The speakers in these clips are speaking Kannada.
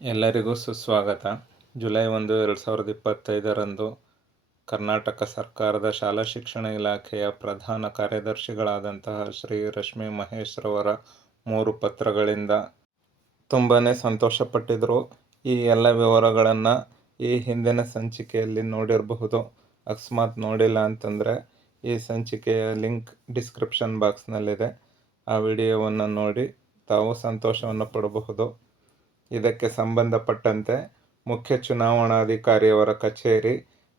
ಎಲ್ಲರಿಗೂ ಸುಸ್ವಾಗತ. ಜುಲೈ ಒಂದು, ಎರಡು ಸಾವಿರದ ಇಪ್ಪತ್ತೈದರಂದು ಕರ್ನಾಟಕ ಸರ್ಕಾರದ ಶಾಲಾ ಶಿಕ್ಷಣ ಇಲಾಖೆಯ ಪ್ರಧಾನ ಕಾರ್ಯದರ್ಶಿಗಳಾದಂತಹ ಶ್ರೀ ರಶ್ಮಿ ಮಹೇಶ್ರವರ ಮೂರು ಪತ್ರಗಳಿಂದ ತುಂಬಾ ಸಂತೋಷಪಟ್ಟಿದ್ದರು ಈ ಎಲ್ಲ ವಿವರಗಳನ್ನು ಈ ಹಿಂದಿನ ಸಂಚಿಕೆಯಲ್ಲಿ ನೋಡಿರಬಹುದು. ಅಕಸ್ಮಾತ್ ನೋಡಿಲ್ಲ ಅಂತಂದರೆ ಈ ಸಂಚಿಕೆಯ ಲಿಂಕ್ ಡಿಸ್ಕ್ರಿಪ್ಷನ್ ಬಾಕ್ಸ್ನಲ್ಲಿದೆ. ಆ ವಿಡಿಯೋವನ್ನು ನೋಡಿ ತಾವು ಸಂತೋಷವನ್ನು ಪಡಬಹುದು. ಇದಕ್ಕೆ ಸಂಬಂಧಪಟ್ಟಂತೆ ಮುಖ್ಯ ಚುನಾವಣಾಧಿಕಾರಿಯವರ ಕಚೇರಿ,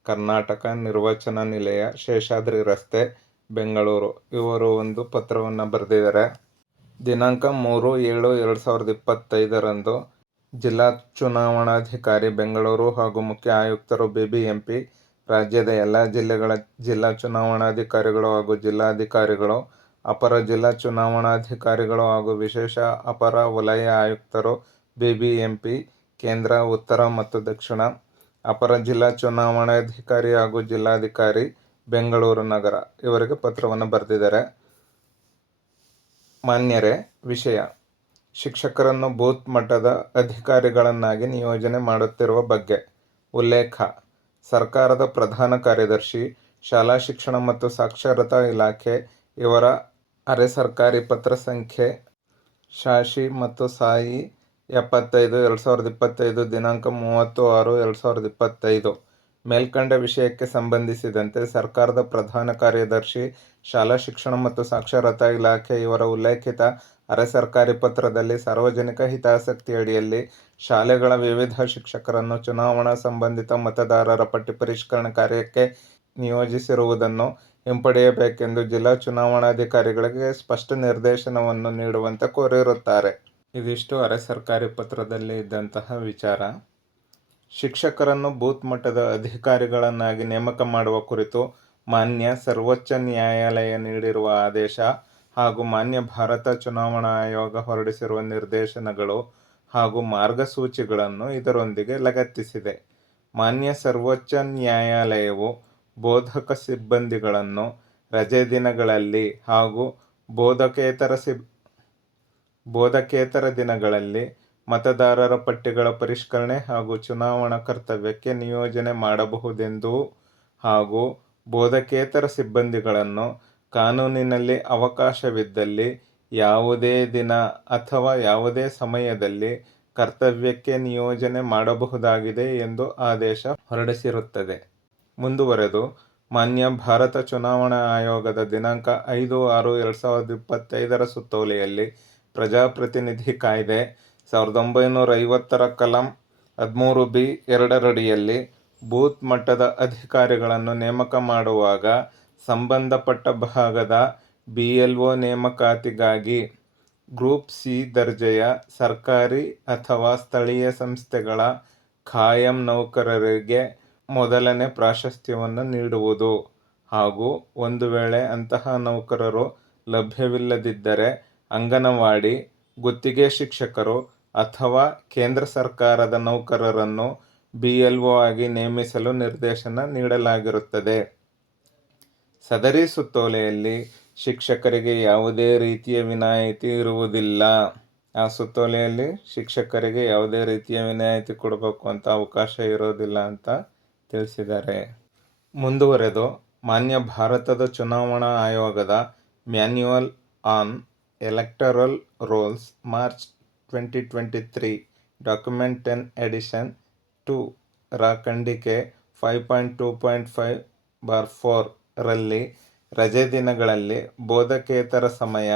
ಕರ್ನಾಟಕ ನಿರ್ವಚನ ನಿಲಯ, ಶೇಷಾದ್ರಿ ರಸ್ತೆ, ಬೆಂಗಳೂರು. ಇವರು ಒಂದು ಪತ್ರವನ್ನು ಬರೆದಿದ್ದಾರೆ. ದಿನಾಂಕ ಮೂರು ಏಳು ಎರಡು ಸಾವಿರದ ಇಪ್ಪತ್ತೈದರಂದು ಜಿಲ್ಲಾ ಚುನಾವಣಾಧಿಕಾರಿ, ಬೆಂಗಳೂರು ಹಾಗೂ ಮುಖ್ಯ ಆಯುಕ್ತರು, ಬಿಬಿಎಂಪಿ, ರಾಜ್ಯದ ಎಲ್ಲ ಜಿಲ್ಲೆಗಳ ಜಿಲ್ಲಾ ಚುನಾವಣಾಧಿಕಾರಿಗಳು ಹಾಗೂ ಜಿಲ್ಲಾಧಿಕಾರಿಗಳು, ಅಪರ ಜಿಲ್ಲಾ ಚುನಾವಣಾಧಿಕಾರಿಗಳು ಹಾಗೂ ವಿಶೇಷ ಅಪರ ವಲಯ ಆಯುಕ್ತರು ಬಿಬಿಎಂಪಿ, ಕೇಂದ್ರ, ಉತ್ತರ ಮತ್ತು ದಕ್ಷಿಣ, ಅಪರ ಜಿಲ್ಲಾ ಚುನಾವಣಾಧಿಕಾರಿ ಹಾಗೂ ಜಿಲ್ಲಾಧಿಕಾರಿ, ಬೆಂಗಳೂರು ನಗರ. ಇವರಿಗೆ ಪತ್ರವನ್ನು ಬರೆದಿದ್ದಾರೆ. ಮಾನ್ಯರೇ, ವಿಷಯ. ಶಿಕ್ಷಕರನ್ನು ಬೂತ್ ಮಟ್ಟದ ಅಧಿಕಾರಿಗಳನ್ನಾಗಿ ನಿಯೋಜನೆ ಮಾಡುತ್ತಿರುವ ಬಗ್ಗೆ ಉಲ್ಲೇಖ. ಸರ್ಕಾರದ ಪ್ರಧಾನ ಕಾರ್ಯದರ್ಶಿ, ಶಾಲಾ ಶಿಕ್ಷಣ ಮತ್ತು ಸಾಕ್ಷರತಾ ಇಲಾಖೆ, ಇವರ ಅರೆ ಸರ್ಕಾರಿ ಪತ್ರ ಸಂಖ್ಯೆ, ಶಾಶಿ ಮತ್ತು ಸಾಯಿ ಎಪ್ಪತ್ತೈದು, ಎರಡು ಸಾವಿರದ ಇಪ್ಪತ್ತೈದು, ದಿನಾಂಕ ಮೂವತ್ತು ಆರು, ಎರಡು ಸಾವಿರದ ಇಪ್ಪತ್ತೈದು. ಮೇಲ್ಕಂಡ ವಿಷಯಕ್ಕೆ ಸಂಬಂಧಿಸಿದಂತೆ ಸರ್ಕಾರದ ಪ್ರಧಾನ ಕಾರ್ಯದರ್ಶಿ, ಶಾಲಾ ಶಿಕ್ಷಣ ಮತ್ತು ಸಾಕ್ಷರತಾ ಇಲಾಖೆ ಇವರ ಉಲ್ಲೇಖಿತ ಅರೆ ಸರ್ಕಾರಿ ಪತ್ರದಲ್ಲಿ ಸಾರ್ವಜನಿಕ ಹಿತಾಸಕ್ತಿಯಡಿಯಲ್ಲಿ ಶಾಲೆಗಳ ವಿವಿಧ ಶಿಕ್ಷಕರನ್ನು ಚುನಾವಣಾ ಸಂಬಂಧಿತ ಮತದಾರರ ಪಟ್ಟಿ ಪರಿಷ್ಕರಣೆ ಕಾರ್ಯಕ್ಕೆ ನಿಯೋಜಿಸಿರುವುದನ್ನು ಹಿಂಪಡೆಯಬೇಕೆಂದು ಜಿಲ್ಲಾ ಚುನಾವಣಾಧಿಕಾರಿಗಳಿಗೆ ಸ್ಪಷ್ಟ ನಿರ್ದೇಶನವನ್ನು ನೀಡುವಂತೆ ಕೋರಿರುತ್ತಾರೆ. ಇದಿಷ್ಟು ಅರೆ ಸರ್ಕಾರಿ ಪತ್ರದಲ್ಲಿ ಇದ್ದಂತಹ ವಿಚಾರ. ಶಿಕ್ಷಕರನ್ನು ಬೂತ್ ಮಟ್ಟದ ಅಧಿಕಾರಿಗಳನ್ನಾಗಿ ನೇಮಕ ಮಾಡುವ ಕುರಿತು ಮಾನ್ಯ ಸರ್ವೋಚ್ಚ ನ್ಯಾಯಾಲಯ ನೀಡಿರುವ ಆದೇಶ ಹಾಗೂ ಮಾನ್ಯ ಭಾರತ ಚುನಾವಣಾ ಆಯೋಗ ಹೊರಡಿಸಿರುವ ನಿರ್ದೇಶನಗಳು ಹಾಗೂ ಮಾರ್ಗಸೂಚಿಗಳನ್ನು ಇದರೊಂದಿಗೆ ಲಗತ್ತಿಸಿದೆ. ಮಾನ್ಯ ಸರ್ವೋಚ್ಚ ನ್ಯಾಯಾಲಯವು ಬೋಧಕ ಸಿಬ್ಬಂದಿಗಳನ್ನು ರಜೆ ದಿನಗಳಲ್ಲಿ ಹಾಗೂ ಬೋಧಕೇತರ ಸಿಬ್ ಬೋಧಕೇತರ ದಿನಗಳಲ್ಲಿ ಮತದಾರರ ಪಟ್ಟಿಗಳ ಪರಿಷ್ಕರಣೆ ಹಾಗೂ ಚುನಾವಣಾ ಕರ್ತವ್ಯಕ್ಕೆ ನಿಯೋಜನೆ ಮಾಡಬಹುದೆಂದೂ ಹಾಗೂ ಬೋಧಕೇತರ ಸಿಬ್ಬಂದಿಗಳನ್ನು ಕಾನೂನಿನಲ್ಲಿ ಅವಕಾಶವಿದ್ದಲ್ಲಿ ಯಾವುದೇ ದಿನ ಅಥವಾ ಯಾವುದೇ ಸಮಯದಲ್ಲಿ ಕರ್ತವ್ಯಕ್ಕೆ ನಿಯೋಜನೆ ಮಾಡಬಹುದಾಗಿದೆ ಎಂದು ಆದೇಶ ಹೊರಡಿಸಿರುತ್ತದೆ. ಮುಂದುವರೆದು, ಮಾನ್ಯ ಭಾರತ ಚುನಾವಣಾ ಆಯೋಗದ ದಿನಾಂಕ ಐದು ಆರು ಎರಡು ಸಾವಿರದ ಇಪ್ಪತ್ತೈದರ ಸುತ್ತೋಲೆಯಲ್ಲಿ ಪ್ರಜಾಪ್ರತಿನಿಧಿ ಕಾಯ್ದೆ ಸಾವಿರದ ಒಂಬೈನೂರ ಐವತ್ತರ ಕಲಂ ಹದಿಮೂರು ಬಿ ಎರಡರಡಿಯಲ್ಲಿ ಬೂತ್ ಮಟ್ಟದ ಅಧಿಕಾರಿಗಳನ್ನು ನೇಮಕ ಮಾಡುವಾಗ ಸಂಬಂಧಪಟ್ಟ ಭಾಗದ ಬಿ ಎಲ್ ಒ ನೇಮಕಾತಿಗಾಗಿ ಗ್ರೂಪ್ ಸಿ ದರ್ಜೆಯ ಸರ್ಕಾರಿ ಅಥವಾ ಸ್ಥಳೀಯ ಸಂಸ್ಥೆಗಳ ಖಾಯಂ ನೌಕರರಿಗೆ ಮೊದಲನೇ ಪ್ರಾಶಸ್ತ್ಯವನ್ನು ನೀಡುವುದು ಹಾಗೂ ಒಂದು ವೇಳೆ ಅಂತಹ ನೌಕರರು ಲಭ್ಯವಿಲ್ಲದಿದ್ದರೆ ಅಂಗನವಾಡಿ ಗುತ್ತಿಗೆ ಶಿಕ್ಷಕರು ಅಥವಾ ಕೇಂದ್ರ ಸರ್ಕಾರದ ನೌಕರರನ್ನು ಬಿಎಲ್ಒ ಆಗಿ ನೇಮಿಸಲು ನಿರ್ದೇಶನ ನೀಡಲಾಗಿರುತ್ತದೆ. ಸದರಿ ಸುತ್ತೋಲೆಯಲ್ಲಿ ಶಿಕ್ಷಕರಿಗೆ ಯಾವುದೇ ರೀತಿಯ ವಿನಾಯಿತಿ ಇರುವುದಿಲ್ಲ. ಆ ಸುತ್ತೋಲೆಯಲ್ಲಿ ಶಿಕ್ಷಕರಿಗೆ ಯಾವುದೇ ರೀತಿಯ ವಿನಾಯಿತಿ ಕೊಡಬೇಕು ಅಂತ ಅವಕಾಶ ಇರೋದಿಲ್ಲ ಅಂತ ತಿಳಿಸಿದ್ದಾರೆ. ಮುಂದುವರೆದು ಮಾನ್ಯ ಭಾರತದ ಚುನಾವಣಾ ಆಯೋಗದ manual on electoral rolls March twenty twenty three document ten edition ಟೂರ ಖಂಡಿಕೆ five point two point five bar four ರಲ್ಲಿ ರಜೆ ದಿನಗಳಲ್ಲಿ ಬೋಧಕೇತರ ಸಮಯ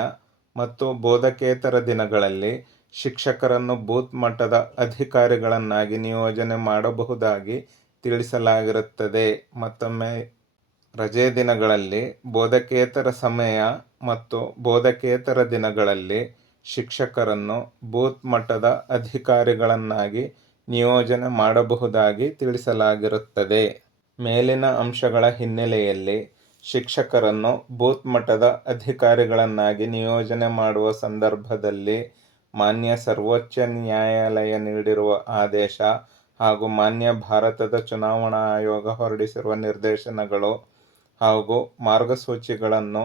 ಮತ್ತು ಬೋಧಕೇತರ ದಿನಗಳಲ್ಲಿ ಶಿಕ್ಷಕರನ್ನು ಬೂತ್ ಮಟ್ಟದ ಅಧಿಕಾರಿಗಳನ್ನಾಗಿ ನಿಯೋಜನೆ ಮಾಡಬಹುದಾಗಿ ತಿಳಿಸಲಾಗಿರುತ್ತದೆ. ಮತ್ತೊಮ್ಮೆ ರಜೆ ದಿನಗಳಲ್ಲಿ ಬೋಧಕೇತರ ಸಮಯ ಮತ್ತು ಬೋಧಕೇತರ ದಿನಗಳಲ್ಲಿ ಶಿಕ್ಷಕರನ್ನು ಬೂತ್ ಮಟ್ಟದ ಅಧಿಕಾರಿಗಳನ್ನಾಗಿ ನಿಯೋಜನೆ ಮಾಡಬಹುದಾಗಿ ತಿಳಿಸಲಾಗಿರುತ್ತದೆ. ಮೇಲಿನ ಅಂಶಗಳ ಹಿನ್ನೆಲೆಯಲ್ಲಿ ಶಿಕ್ಷಕರನ್ನು ಬೂತ್ ಮಟ್ಟದ ಅಧಿಕಾರಿಗಳನ್ನಾಗಿ ನಿಯೋಜನೆ ಮಾಡುವ ಸಂದರ್ಭದಲ್ಲಿ ಮಾನ್ಯ ಸರ್ವೋಚ್ಚ ನ್ಯಾಯಾಲಯ ನೀಡಿರುವ ಆದೇಶ ಹಾಗೂ ಮಾನ್ಯ ಭಾರತದ ಚುನಾವಣಾ ಆಯೋಗ ಹೊರಡಿಸಿರುವ ನಿರ್ದೇಶನಗಳು ಹಾಗೂ ಮಾರ್ಗಸೂಚಿಗಳನ್ನು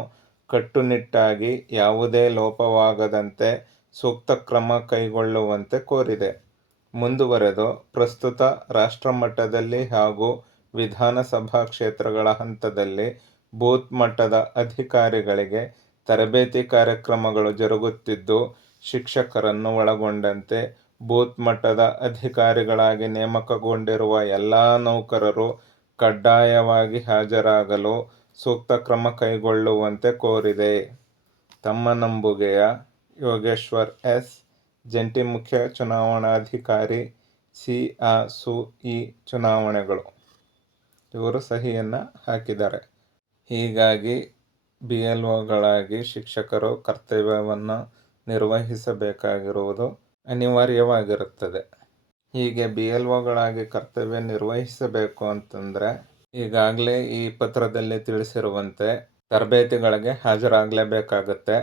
ಕಟ್ಟುನಿಟ್ಟಾಗಿ ಯಾವುದೇ ಲೋಪವಾಗದಂತೆ ಸೂಕ್ತ ಕ್ರಮ ಕೈಗೊಳ್ಳುವಂತೆ ಕೋರಿದೆ. ಮುಂದುವರೆದು, ಪ್ರಸ್ತುತ ರಾಷ್ಟ್ರಮಟ್ಟದಲ್ಲಿ ಹಾಗೂ ವಿಧಾನಸಭಾ ಕ್ಷೇತ್ರಗಳ ಹಂತದಲ್ಲಿ ಬೂತ್ ಮಟ್ಟದ ಅಧಿಕಾರಿಗಳಿಗೆ ತರಬೇತಿ ಕಾರ್ಯಕ್ರಮಗಳು ಜರುಗುತ್ತಿದ್ದು, ಶಿಕ್ಷಕರನ್ನು ಒಳಗೊಂಡಂತೆ ಬೂತ್ ಮಟ್ಟದ ಅಧಿಕಾರಿಗಳಾಗಿ ನೇಮಕಗೊಂಡಿರುವ ಎಲ್ಲ ನೌಕರರು ಕಡ್ಡಾಯವಾಗಿ ಹಾಜರಾಗಲು ಸೂಕ್ತ ಕ್ರಮ ಕೈಗೊಳ್ಳುವಂತೆ ಕೋರಿದೆ. ತಮ್ಮ ನಂಬುಗೆಯ ಯೋಗೇಶ್ವರ್ ಎಸ್. ಜಂಟಿ ಮುಖ್ಯ ಚುನಾವಣಾಧಿಕಾರಿ ಸಿ. ಆ. ಸು. ಈ. ಚುನಾವಣೆಗಳು. ಇವರು ಸಹಿಯನ್ನು ಹಾಕಿದ್ದಾರೆ. ಹೀಗಾಗಿ ಬಿ ಎಲ್ ಒಗಳಾಗಿ ಶಿಕ್ಷಕರು ಕರ್ತವ್ಯವನ್ನು ನಿರ್ವಹಿಸಬೇಕಾಗಿರುವುದು ಅನಿವಾರ್ಯವಾಗಿರುತ್ತದೆ. ಹೀಗೆ ಬಿ ಎಲ್ ಒಗಳಾಗಿ ಕರ್ತವ್ಯ ನಿರ್ವಹಿಸಬೇಕು ಅಂತಂದರೆ ಈಗಾಗಲೇ ಈ ಪತ್ರದಲ್ಲಿ ತಿಳಿಸಿರುವಂತೆ ತರಬೇತಿಗಳಿಗೆ ಹಾಜರಾಗಲೇಬೇಕಾಗುತ್ತೆ.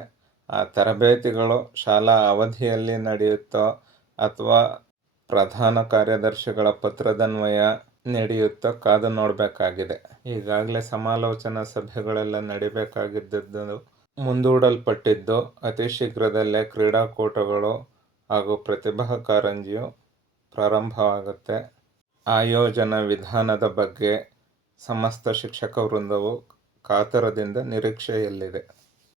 ಆ ತರಬೇತಿಗಳು ಶಾಲಾ ಅವಧಿಯಲ್ಲಿ ನಡೆಯುತ್ತೋ ಅಥವಾ ಪ್ರಧಾನ ಕಾರ್ಯದರ್ಶಿಗಳ ಪತ್ರದನ್ವಯ ನಡೆಯುತ್ತೋ ಕಾದು ನೋಡಬೇಕಾಗಿದೆ. ಈಗಾಗಲೇ ಸಮಾಲೋಚನಾ ಸಭೆಗಳೆಲ್ಲ ನಡಿಬೇಕಾಗಿದ್ದು ಮುಂದೂಡಲ್ಪಟ್ಟಿದ್ದು. ಅತಿ ಶೀಘ್ರದಲ್ಲೇ ಕ್ರೀಡಾಕೂಟಗಳು ಹಾಗೂ ಪ್ರತಿಭಾ ಕಾರಂಜಿಯು ಪ್ರಾರಂಭವಾಗುತ್ತೆ. ಆಯೋಜನಾ ವಿಧಾನದ ಬಗ್ಗೆ ಸಮಸ್ತ ಶಿಕ್ಷಕ ವೃಂದವು ಕಾತರದಿಂದ ನಿರೀಕ್ಷೆಯಲ್ಲಿದೆ.